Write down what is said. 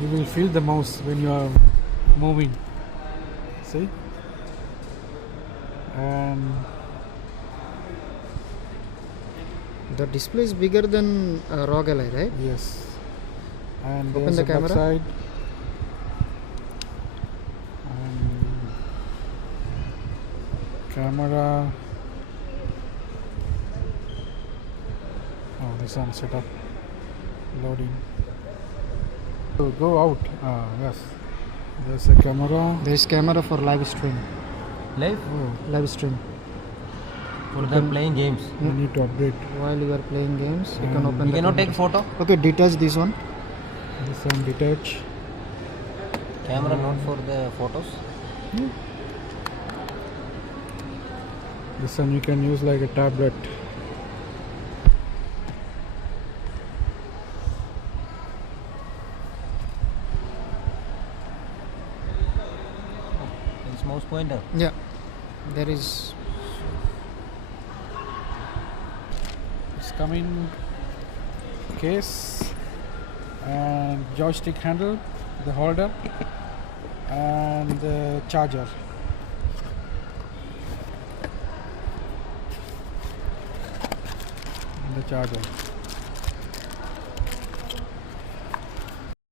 You will feel the mouse when you are moving. See? And the display is bigger than ROG Ally, right? yes. And Open there's the a camera. backside. And camera. Oh, this one set up. Loading. So go out. Yes. There's a camera. There is camera for live stream. Live? Oh, Live stream. For them playing games. you need to update. While you are playing games, you can open You the cannot camera. take photo. Okay, detach this one. This one detach. Camera not for the photos. This one you can use like a tablet. It's mouse pointer. Yeah, there is. It's coming case and joystick handle, the holder, and the charger. And the charger.